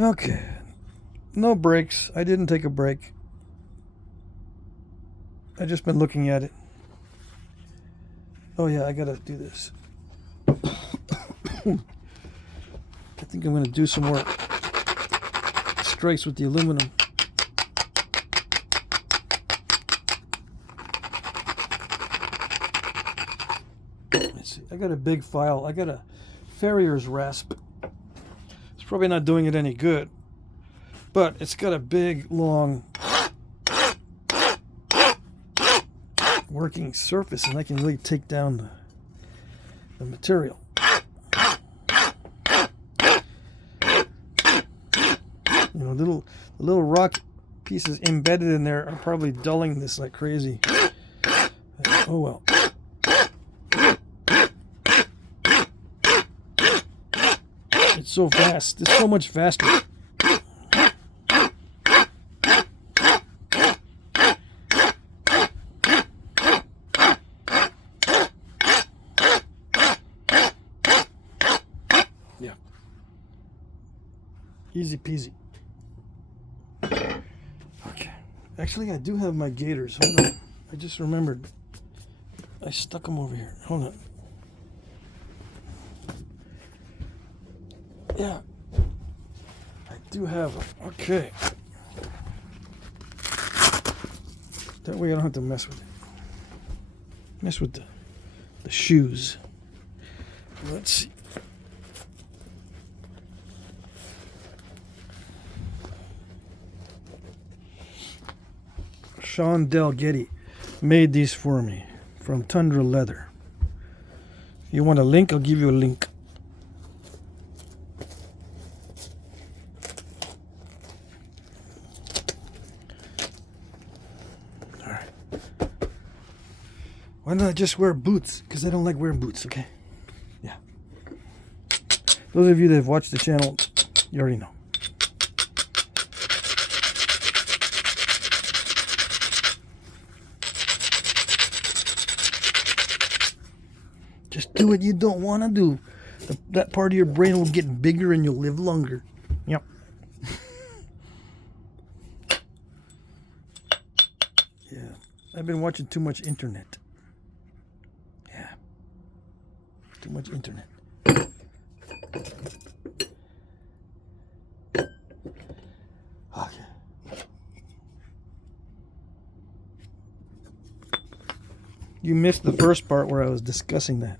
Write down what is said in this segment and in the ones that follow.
Okay. No breaks. I didn't take a break. I just been looking at it. Oh yeah, I gotta do this. I think I'm gonna do some more strikes with the aluminum. Let's see. I got a big file. I got a farrier's rasp. It's probably not doing it any good, but it's got a big, long working surface, and I can really take down the material. You know, little rock pieces embedded in there are probably dulling this like crazy. Oh well. It's so fast. It's so much faster. Yeah. Easy peasy. Okay. Actually, I do have my gaiters. Hold on. I just remembered. I stuck them over here. Hold on. Yeah. I do have them. Okay. That way I don't have to mess with it. Mess with the shoes. Let's see. Sean Delgetty made these for me from Tundra Leather. If you want a link, I'll give you a link. All right. Why not just wear boots? Because I don't like wearing boots, okay? Yeah. Those of you that have watched the channel, you already know. Just do what you don't want to do. That part of your brain will get bigger and you'll live longer. Yep. Yeah. I've been watching too much internet. Yeah. Too much internet. Okay. You missed the first part where I was discussing that.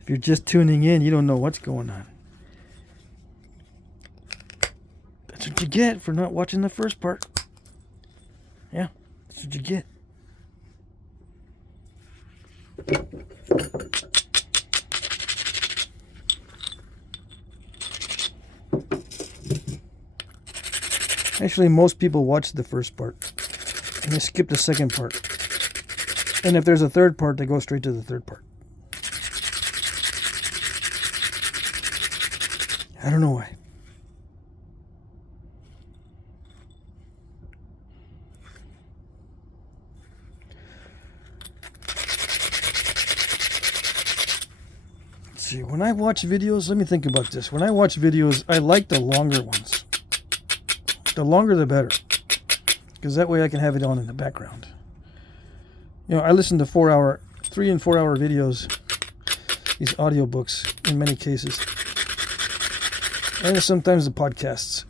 If you're just tuning in, you don't know what's going on. That's what you get for not watching the first part. Yeah, that's what you get. Actually, most people watch the first part and they skip the second part. And if there's a third part, they go straight to the third part. I don't know why. Let's see, when I watch videos, let me think about this. When I watch videos, I like the longer ones. The longer the better. Because that way I can have it on in the background. You know, I listen to 3 and 4 hour videos, these audiobooks in many cases. And sometimes the podcasts.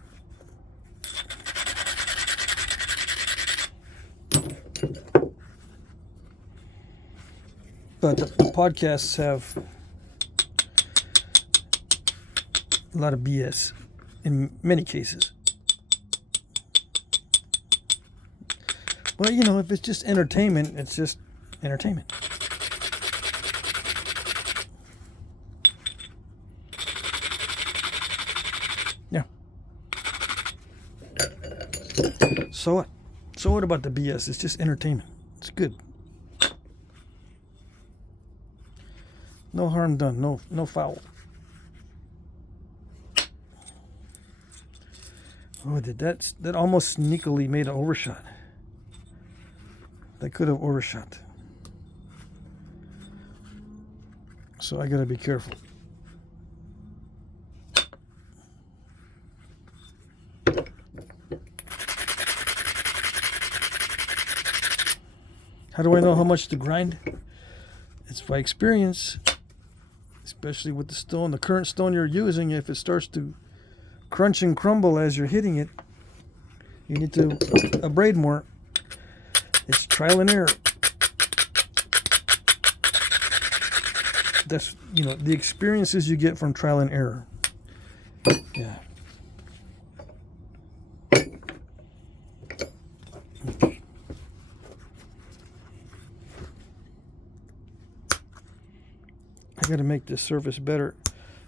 But the podcasts have a lot of BS in many cases. But, you know, if it's just entertainment, it's just entertainment. Yeah. So what? So what about the BS? It's just entertainment. It's good. No harm done. No foul. Oh, that almost sneakily made an overshot. That could have overshot. So I gotta be careful. How do I know how much to grind? It's by experience, especially with the stone, the current stone you're using. If it starts to crunch and crumble as you're hitting it, you need to abrade more. It's trial and error. That's, you know, the experiences you get from trial and error. Yeah. I got to make this surface better,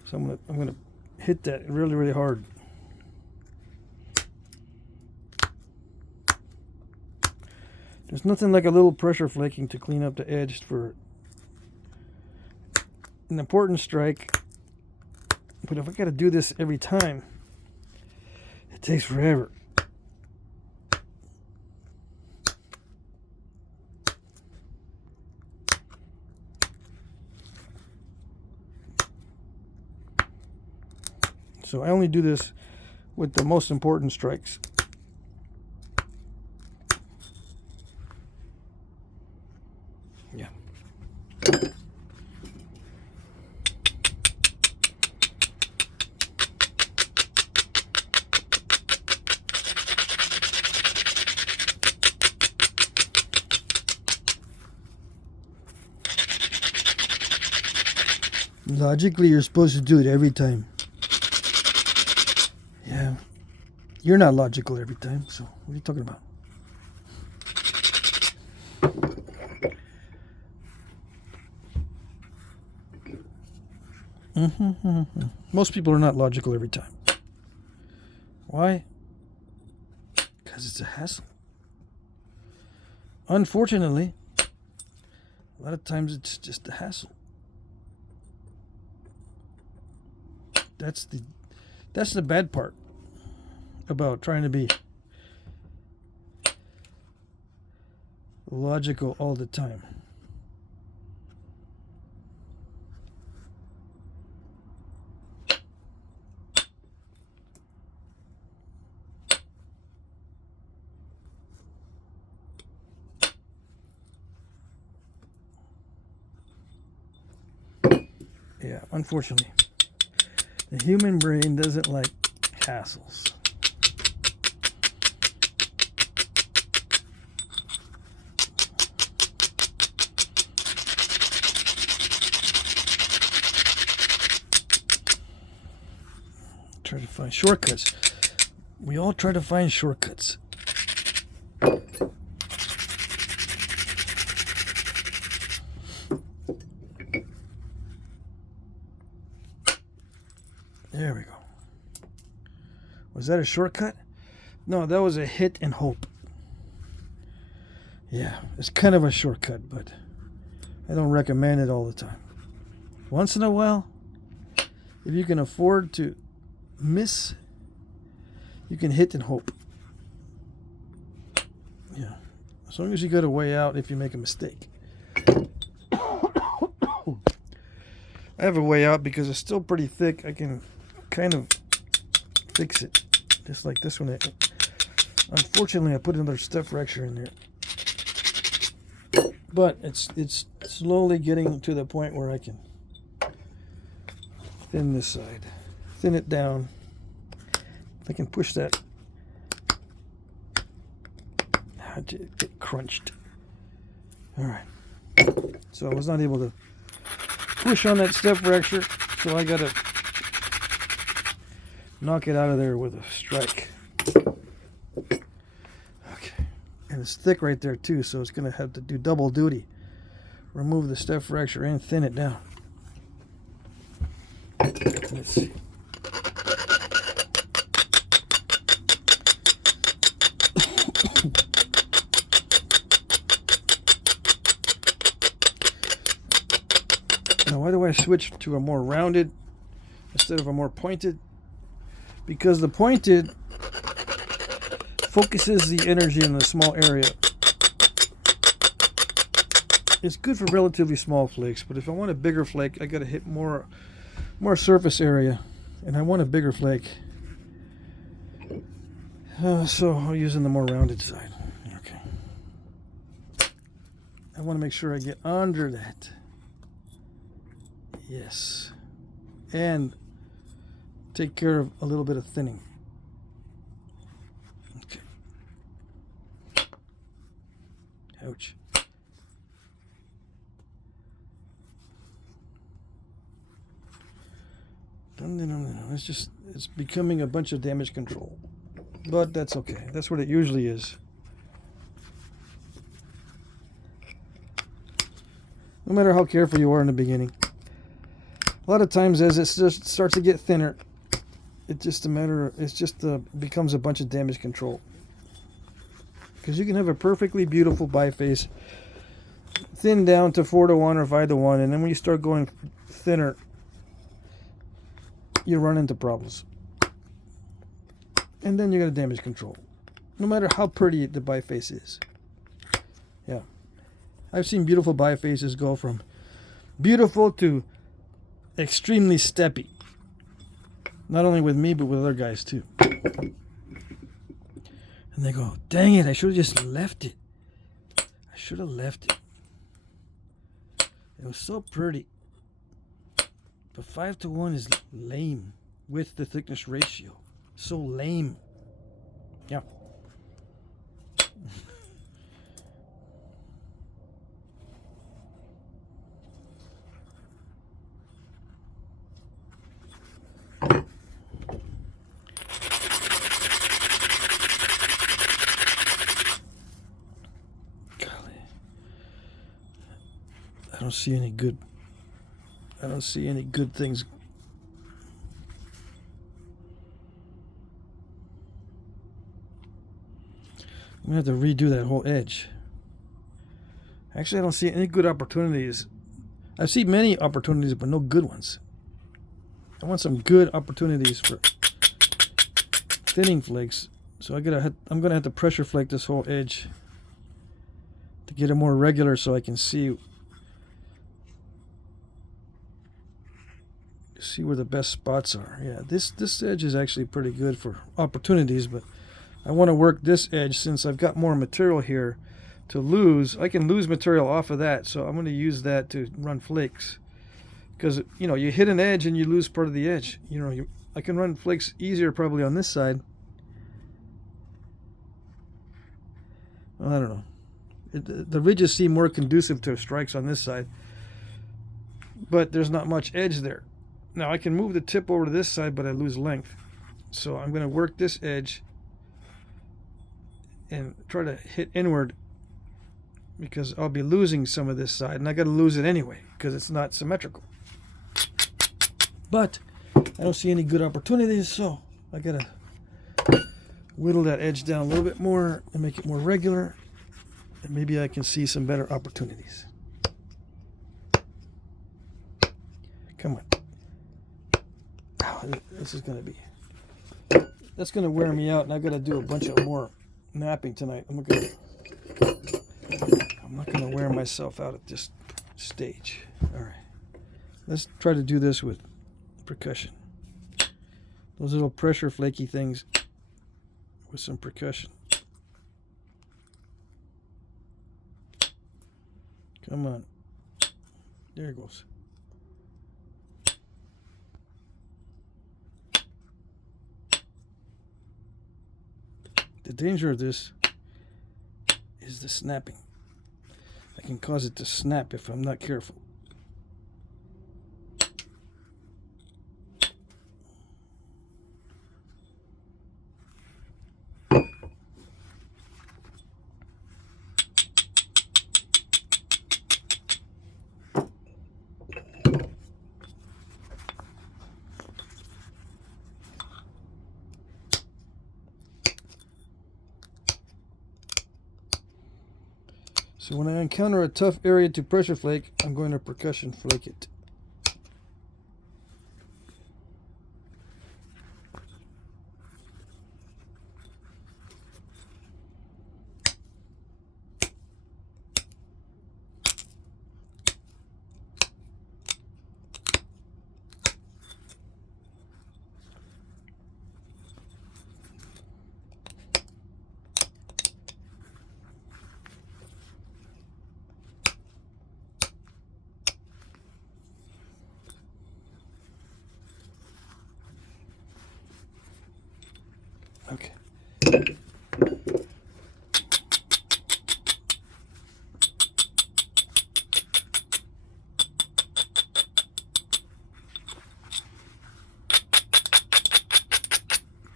so I'm gonna hit that really, really hard. There's nothing like a little pressure flaking to clean up the edge for an important strike. But if I got to do this every time, it takes forever. So I only do this with the most important strikes. Yeah. Logically, you're supposed to do it every time. Yeah. You're not logical every time, so what are you talking about? Most people are not logical every time. Why? Because it's a hassle. Unfortunately, a lot of times it's just a hassle. That's the bad part about trying to be logical all the time. Yeah, unfortunately, the human brain doesn't like hassles. Try to find shortcuts. We all try to find shortcuts. There we go. Was that a shortcut? No, that was a hit and hope. Yeah, it's kind of a shortcut, but I don't recommend it all the time. Once in a while, if you can afford to miss, you can hit and hope. Yeah, as long as you got a way out if you make a mistake. I have a way out because it's still pretty thick. I can kind of fix it, just like this one. Unfortunately, I put another step fracture in there, but it's slowly getting to the point where I can thin this side, thin it down. If I can push that, it crunched. All right, so I was not able to push on that step fracture, so I gotta knock it out of there with a strike. Okay, and it's thick right there too, so it's gonna have to do double duty. Remove the step fracture and thin it down. Let's see. Now, why do I switch to a more rounded instead of a more pointed? Because the pointed focuses the energy in a small area. It's good for relatively small flakes, but if I want a bigger flake, I got to hit more surface area, and I want a bigger flake. So I'm using the more rounded side. Okay. I want to make sure I get under that. Yes. And take care of a little bit of thinning. Okay. Ouch. It's becoming a bunch of damage control. But that's okay. That's what it usually is. No matter how careful you are in the beginning. A lot of times as it just starts to get thinner, becomes a bunch of damage control. Because you can have a perfectly beautiful biface, thin down to 4:1 or 5:1, and then when you start going thinner, you run into problems. And then you got a damage control. No matter how pretty the biface is. Yeah. I've seen beautiful bifaces go from beautiful to extremely steppy. Not only with me, but with other guys too. And they go, dang it, I should have just left it. I should have left it. It was so pretty. But 5:1 is lame with the thickness ratio. So lame. Yeah. I don't see any good things. I'm gonna have to redo that whole edge. Actually, I don't see any good opportunities. I see many opportunities, but no good ones. I want some good opportunities for thinning flakes. So I'm gonna have to pressure flake this whole edge to get it more regular, so I can see where the best spots are. Yeah, this edge is actually pretty good for opportunities, but I want to work this edge since I've got more material here to lose. I can lose material off of that, so I'm going to use that to run flakes. Because, you know, you hit an edge and you lose part of the edge. You know, I can run flakes easier probably on this side. Well, I don't know. The ridges seem more conducive to strikes on this side, but there's not much edge there. Now I can move the tip over to this side, but I lose length. So I'm going to work this edge and try to hit inward, because I'll be losing some of this side, and I got to lose it anyway because it's not symmetrical. But I don't see any good opportunities, so I got to whittle that edge down a little bit more and make it more regular, and maybe I can see some better opportunities. Come on. This is going to be... That's going to wear me out, and I've got to do a bunch of more napping tonight. I'm not going to wear myself out at this stage. All right. Let's try to do this with percussion. Those little pressure flaky things with some percussion. Come on. There it goes. The danger of this is the snapping. I can cause it to snap if I'm not careful. So when I encounter a tough area to pressure flake, I'm going to percussion flake it. Okay.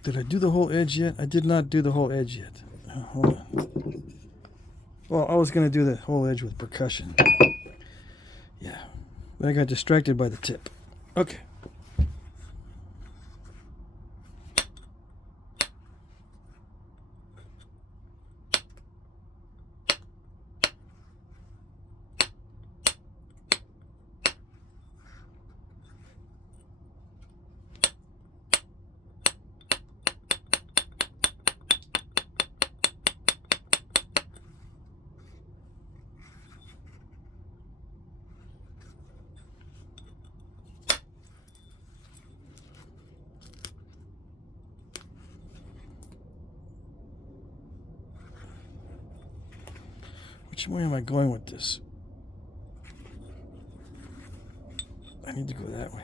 Did I do the whole edge yet? I did not do the whole edge yet. Hold on. Well, I was going to do the whole edge with percussion. Yeah. But I got distracted by the tip. Okay. Which way am I going with this? I need to go that way.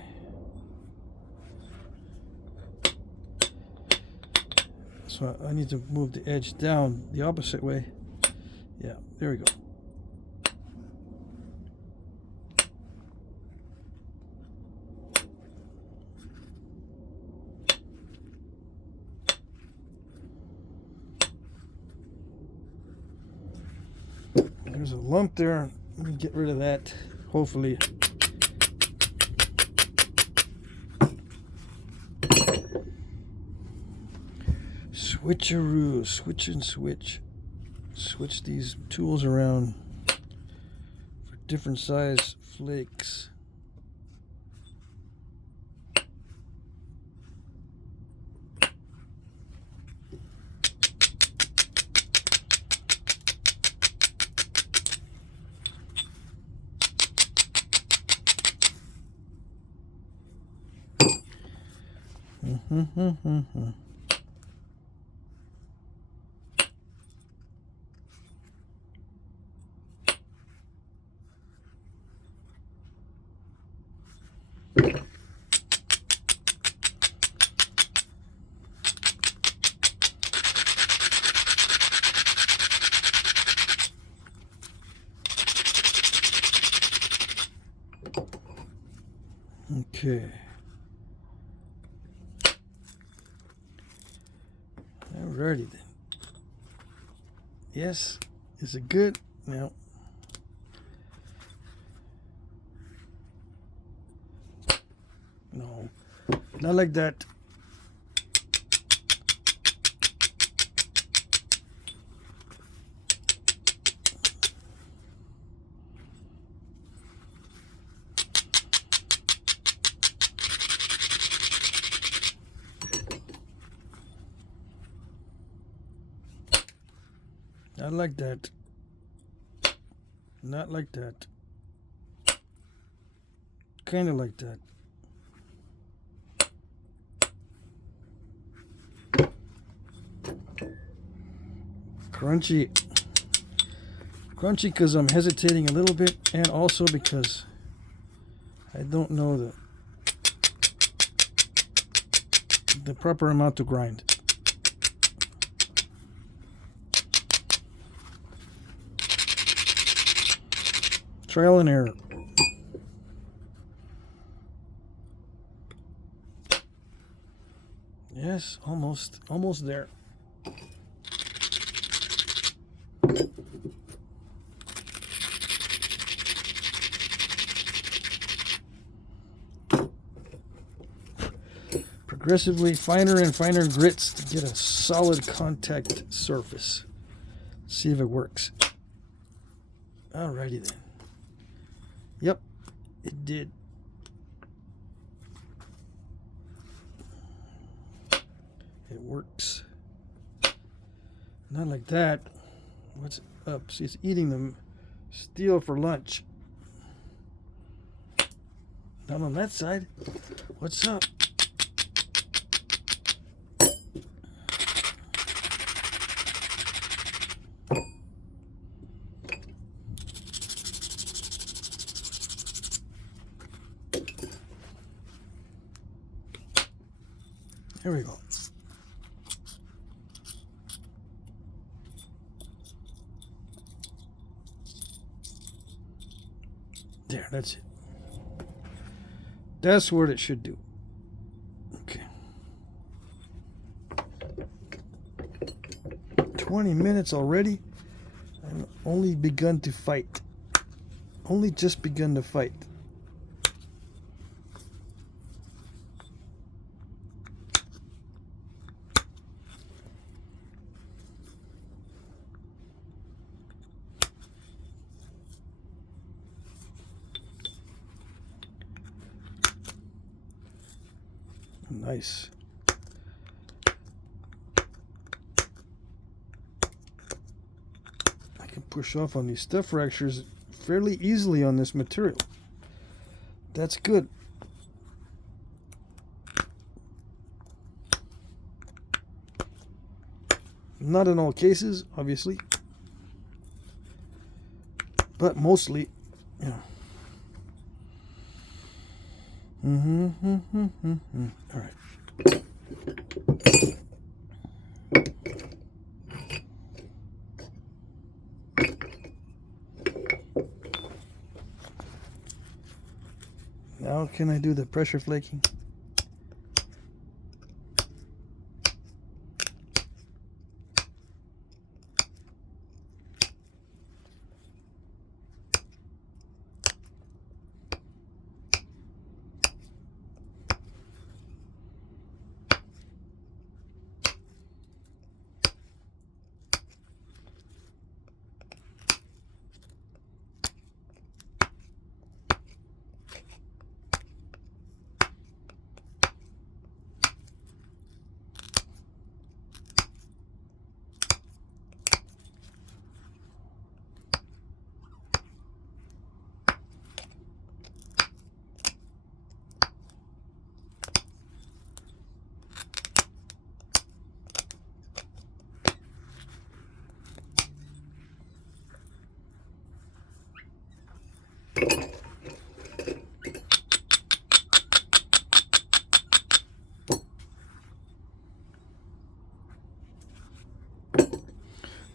So I need to move the edge down the opposite way. Yeah, there we go. There's a lump there. Let me get rid of that. Hopefully. Switcheroo. Switch and switch. Switch these tools around for different size flakes. Okay. Alrighty then. Yes. Is it good? No. No. Not like that. Not like that. Not like that. Kind of like that. Crunchy. Crunchy because I'm hesitating a little bit, and also because I don't know the proper amount to grind. Trial and error. Yes, almost there. Progressively finer and finer grits to get a solid contact surface. See if it works. Alrighty then. Yep, it did. It works. Not like that. What's up? See, it's eating the steel for lunch. Not on that side. What's up? There we go. There, that's it. That's what it should do. Okay. 20 minutes already. I've only begun to fight. Only just begun to fight. Nice. I can push off on these stuff fractures fairly easily on this material. That's good. Not in all cases, obviously, but mostly, yeah. All right. Now can I do the pressure flaking?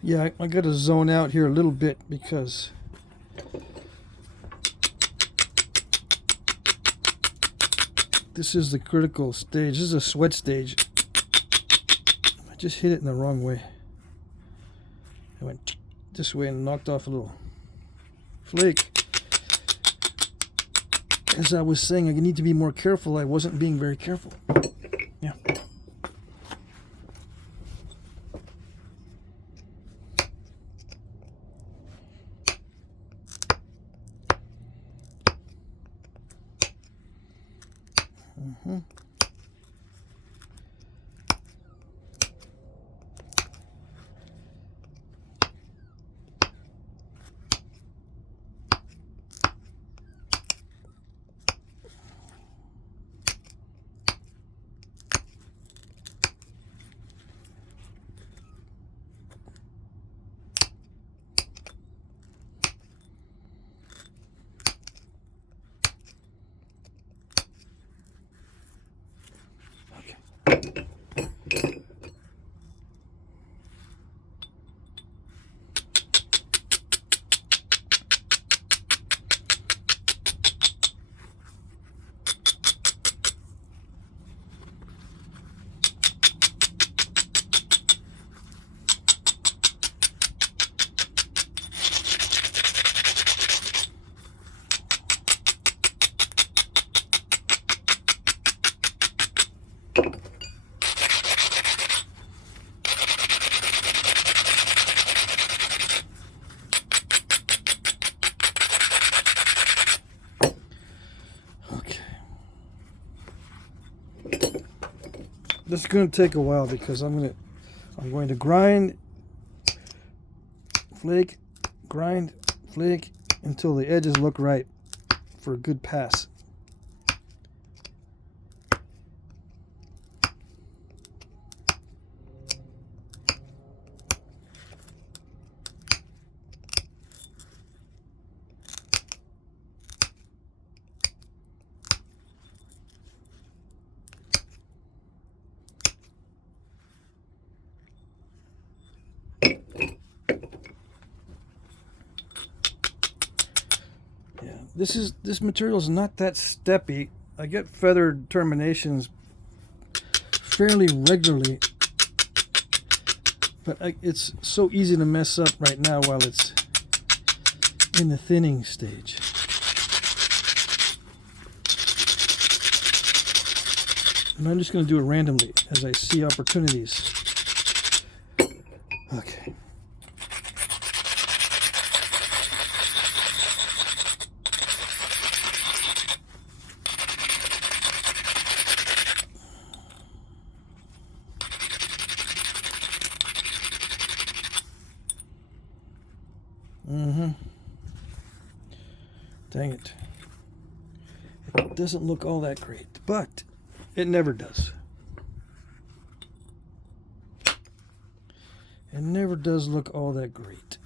Yeah, I got to zone out here a little bit because this is the critical stage. This is a sweat stage. I just hit it in the wrong way. I went this way and knocked off a little flake. As I was saying, I need to be more careful. I wasn't being very careful. Yeah. This is going to take a while because I'm going to grind, flake, grind, flake until the edges look right for a good pass. this material is not that steppy. I get feathered terminations fairly regularly, but it's so easy to mess up right now while it's in the thinning stage. And I'm just going to do it randomly as I see opportunities. Okay. Dang it. It doesn't look all that great, but it never does. It never does look all that great.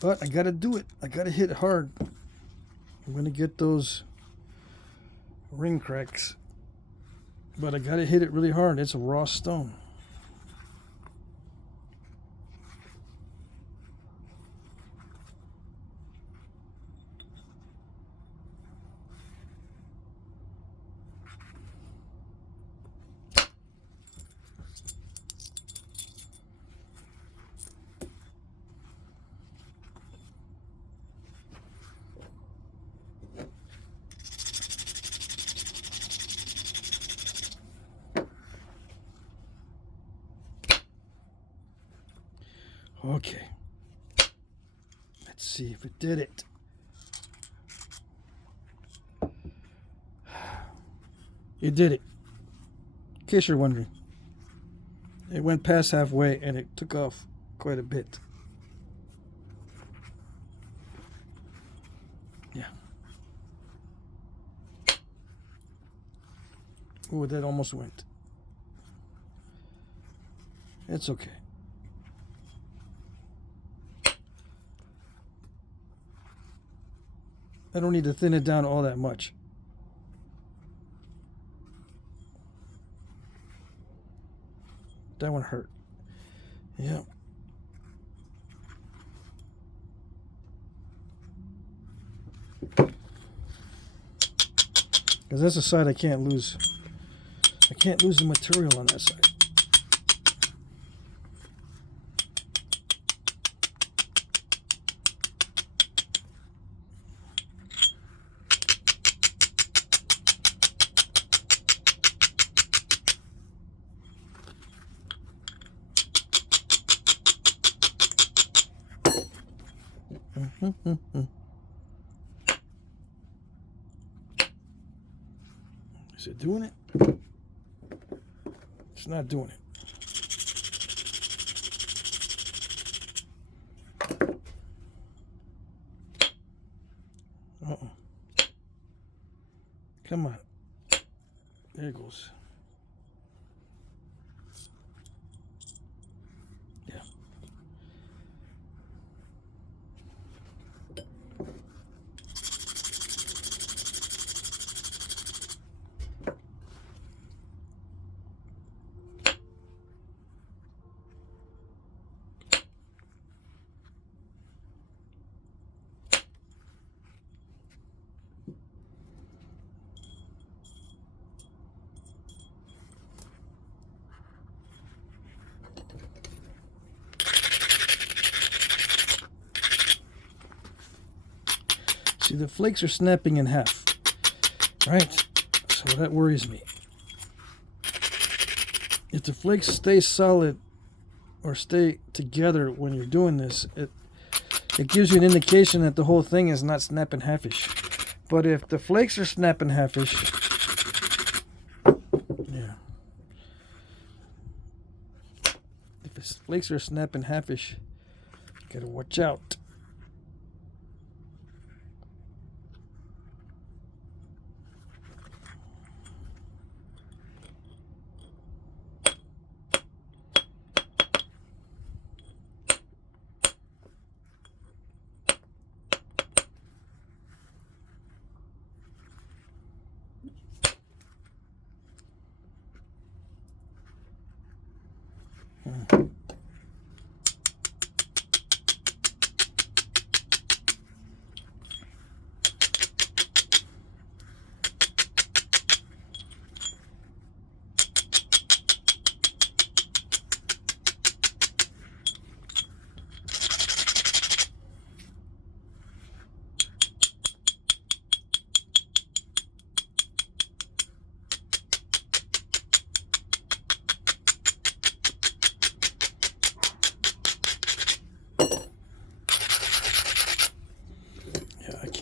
But I gotta do it. I gotta hit hard. I'm gonna get those ring cracks. But I gotta hit it really hard. It's a raw stone. Okay, let's see if it did it. It did it. In case you're wondering, it went past halfway and it took off quite a bit. Yeah. Oh, that almost went. It's okay. I don't need to thin it down all that much. That one hurt. Yeah. Because that's a side I can't lose. I can't lose the material on that side. Is it doing it? It's not doing it. Uh-oh. Come on. There it goes. Yeah. See, the flakes are snapping in half, right? So that worries me. If the flakes stay solid or stay together when you're doing this, it gives you an indication that the whole thing is not snapping halfish. But if the flakes are snapping halfish, yeah. If the flakes are snapping halfish, you gotta watch out.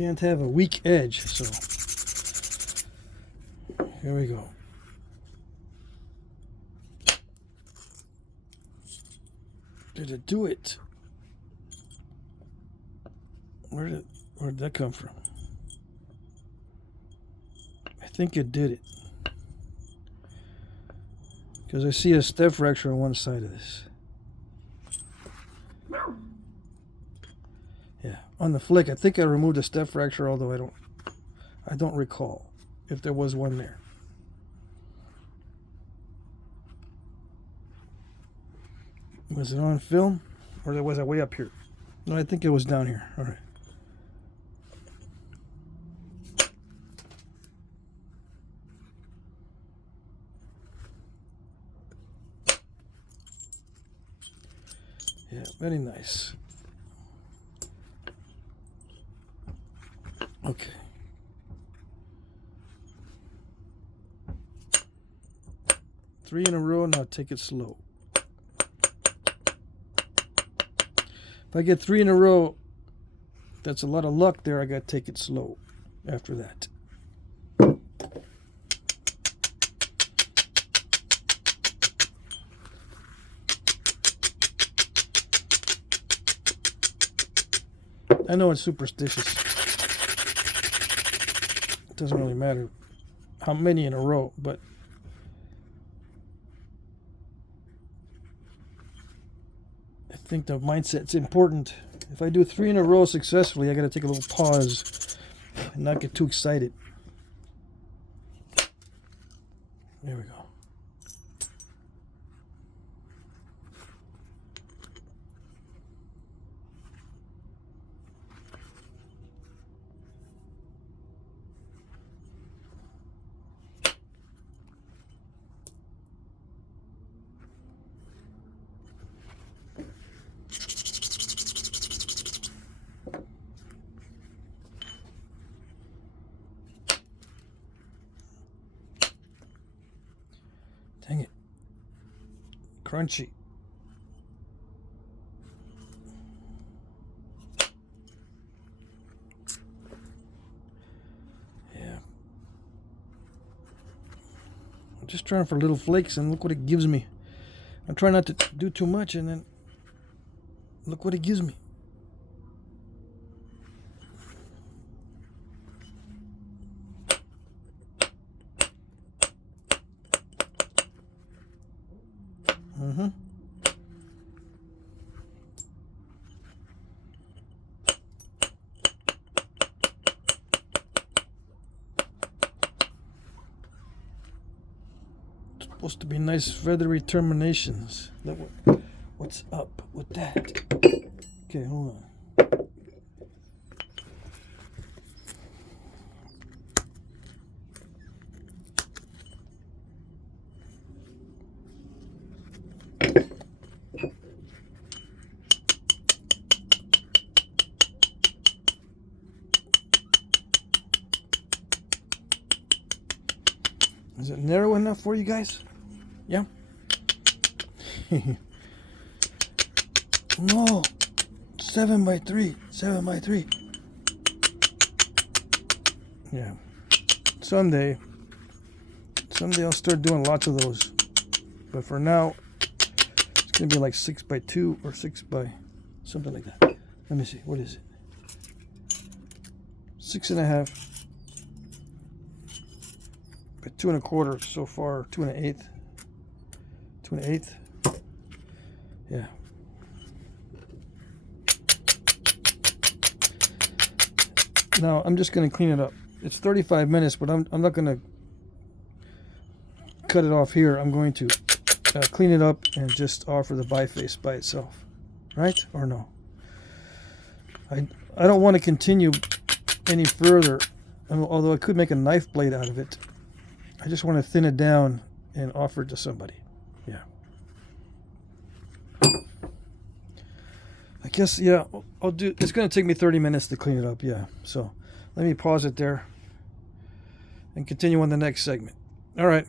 Can't have a weak edge, so here we go. Did it do it? Where did that come from? I think it did it. Because I see a step fracture on one side of this. Yeah, on the flick, I think I removed the step fracture, although I don't recall if there was one there. Was it on film, or was it way up here? No, I think it was down here. All right. Yeah, very nice. Okay. Three in a row, now take it slow. If I get three in a row, that's a lot of luck there. I got to take it slow after that. I know it's superstitious. It doesn't really matter how many in a row, but I think the mindset's important. If I do three in a row successfully, I got to take a little pause and not get too excited. There we go. Dang it. Crunchy. Yeah. I'm just trying for little flakes, and look what it gives me. I'm trying not to do too much, and then look what it gives me. It's supposed to be nice feathery terminations. What's up with that? Okay, hold on. Is it narrow enough for you guys? Yeah? No. 7 by 3. 7 by 3. Yeah. Someday I'll start doing lots of those. But for now, it's going to be like 6 by 2 or 6 by something like that. Let me see. What is it? 6.5. But 2 1/4 so far. 2 1/8. 2 1/8. Yeah. Now I'm just going to clean it up. It's 35 minutes, but I'm not going to cut it off here. I'm going to clean it up and just offer the biface by itself. Right? Or no? I don't want to continue any further, although I could make a knife blade out of it. I just want to thin it down and offer it to somebody. Yeah. I guess, yeah, I'll do. It's going to take me 30 minutes to clean it up, yeah. So let me pause it there and continue on the next segment. All right.